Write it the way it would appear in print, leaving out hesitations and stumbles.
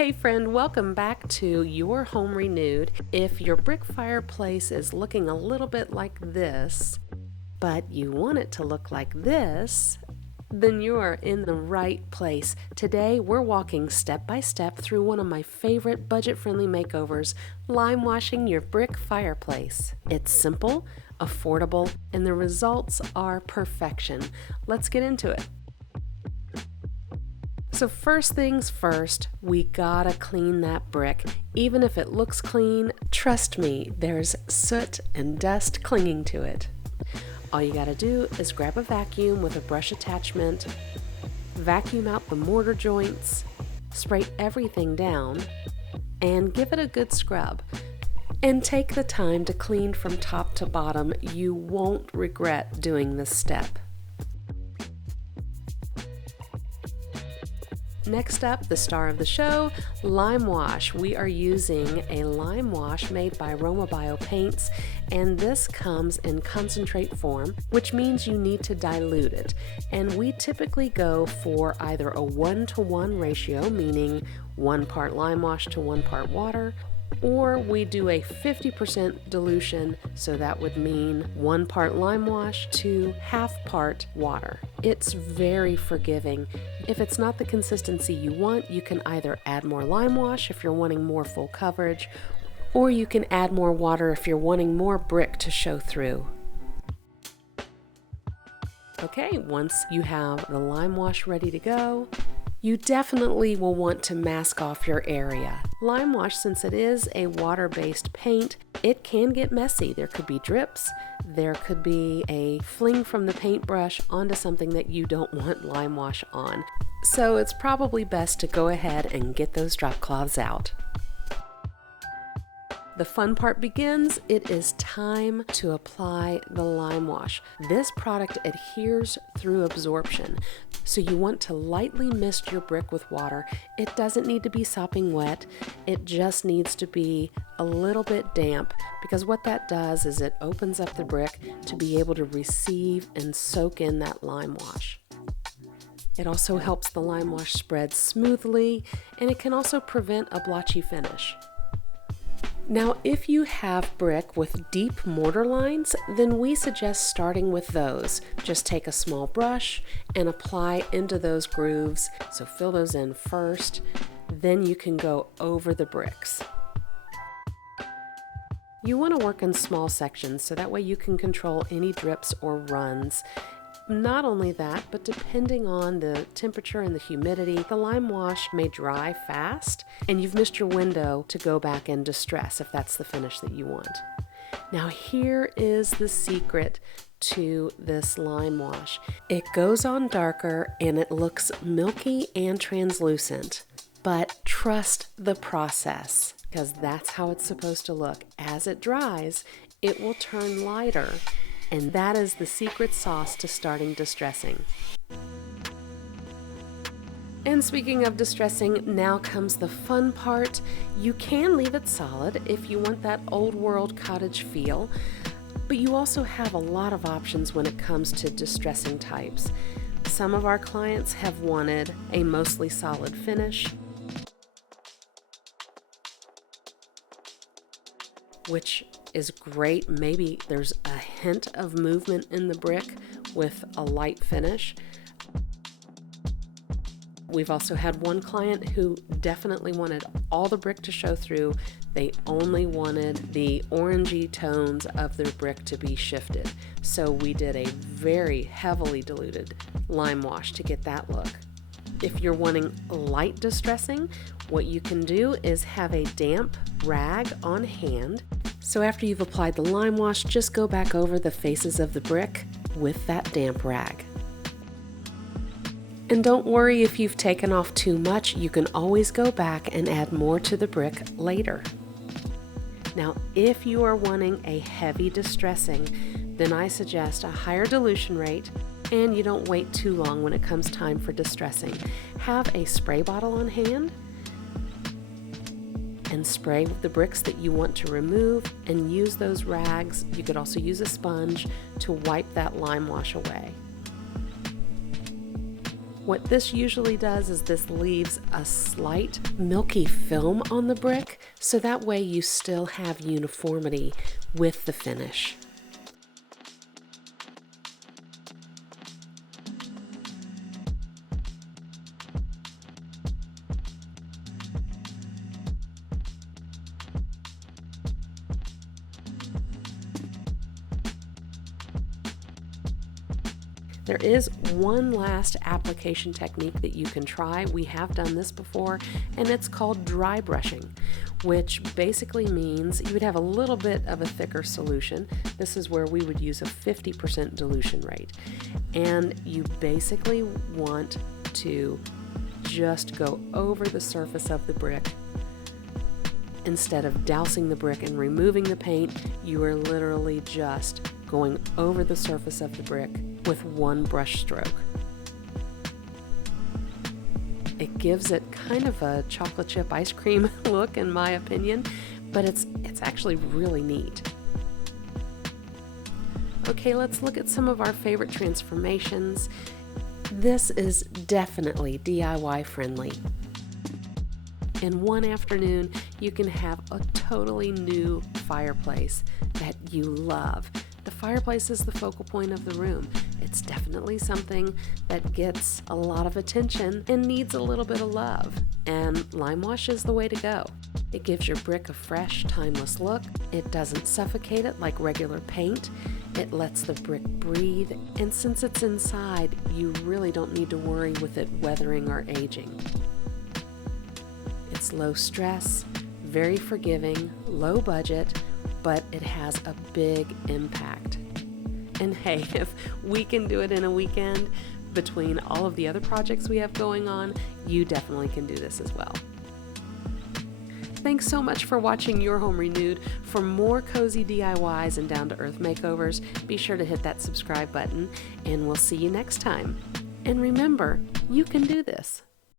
Hey friend, welcome back to Your Home Renewed. If your brick fireplace is looking a little bit like this, but you want it to look like this, then you are in the right place. Today we're walking step by step through one of my favorite budget-friendly makeovers, limewashing your brick fireplace. It's simple, affordable, and the results are perfection. Let's get into it. So first things first, we gotta clean that brick. Even if it looks clean, trust me, there's soot and dust clinging to it. All you gotta do is grab a vacuum with a brush attachment, vacuum out the mortar joints, spray everything down, and give it a good scrub. And take the time to clean from top to bottom. You won't regret doing this step. Next up, the star of the show, Limewash. We are using a Limewash made by Bio Paints, and this comes in concentrate form, which means you need to dilute it. And we typically go for either a 1-to-1 ratio, meaning 1 part Limewash to 1 part water, or we do a 50% dilution, so that would mean 1 part Limewash to half part water. It's very forgiving. If it's not the consistency you want, you can either add more Limewash if you're wanting more full coverage, or you can add more water if you're wanting more brick to show through. Okay, once you have the Limewash ready to go, you definitely will want to mask off your area. Limewash, since it is a water-based paint, it can get messy. There could be drips, there could be a fling from the paintbrush onto something that you don't want Limewash on. So it's probably best to go ahead and get those drop cloths out. The fun part begins. It is time to apply the Limewash. This product adheres through absorption, so you want to lightly mist your brick with water. It doesn't need to be sopping wet. It just needs to be a little bit damp, because what that does is it opens up the brick to be able to receive and soak in that Limewash. It also helps the Limewash spread smoothly, and it can also prevent a blotchy finish. Now, if you have brick with deep mortar lines, then we suggest starting with those. Just take a small brush and apply into those grooves. So fill those in first, then you can go over the bricks. You want to work in small sections so that way you can control any drips or runs. Not only that, but depending on the temperature and the humidity, the Limewash may dry fast, and you've missed your window to go back and distress if that's the finish that you want. Now here is the secret to this Limewash. It goes on darker and it looks milky and translucent, but trust the process, because that's how it's supposed to look. As it dries, it will turn lighter. And that is the secret sauce to starting distressing. And speaking of distressing, now comes the fun part. You can leave it solid if you want that old world cottage feel, but you also have a lot of options when it comes to distressing types. Some of our clients have wanted a mostly solid finish, which is great. Maybe there's a hint of movement in the brick with a light finish. We've also had one client who definitely wanted all the brick to show through. They only wanted the orangey tones of their brick to be shifted. So we did a very heavily diluted Limewash to get that look. If you're wanting light distressing, what you can do is have a damp rag on hand. So after you've applied the Limewash, just go back over the faces of the brick with that damp rag. And don't worry if you've taken off too much, you can always go back and add more to the brick later. Now, if you are wanting a heavy distressing, then I suggest a higher dilution rate, and you don't wait too long when it comes time for distressing. Have a spray bottle on hand and spray the bricks that you want to remove, and use those rags. You could also use a sponge to wipe that Limewash away. What this usually does is this leaves a slight milky film on the brick, so that way you still have uniformity with the finish. There is one last application technique that you can try. We have done this before, and it's called dry brushing, which basically means you would have a little bit of a thicker solution. This is where we would use a 50% dilution rate. And you basically want to just go over the surface of the brick. Instead of dousing the brick and removing the paint, you are literally just going over the surface of the brick with one brush stroke. It gives it kind of a chocolate chip ice cream look, in my opinion, but it's actually really neat. Okay, let's look at some of our favorite transformations. This is definitely DIY friendly. In one afternoon, you can have a totally new fireplace that you love. The fireplace is the focal point of the room. It's definitely something that gets a lot of attention and needs a little bit of love, and Limewash is the way to go. It gives your brick a fresh, timeless look. It doesn't suffocate it like regular paint. It lets the brick breathe, and since it's inside, you really don't need to worry with it weathering or aging. It's low stress, very forgiving, low budget, but it has a big impact. And hey, if we can do it in a weekend, between all of the other projects we have going on, you definitely can do this as well. Thanks so much for watching Your Home Renewed. For more cozy DIYs and down-to-earth makeovers, be sure to hit that subscribe button, and we'll see you next time. And remember, you can do this.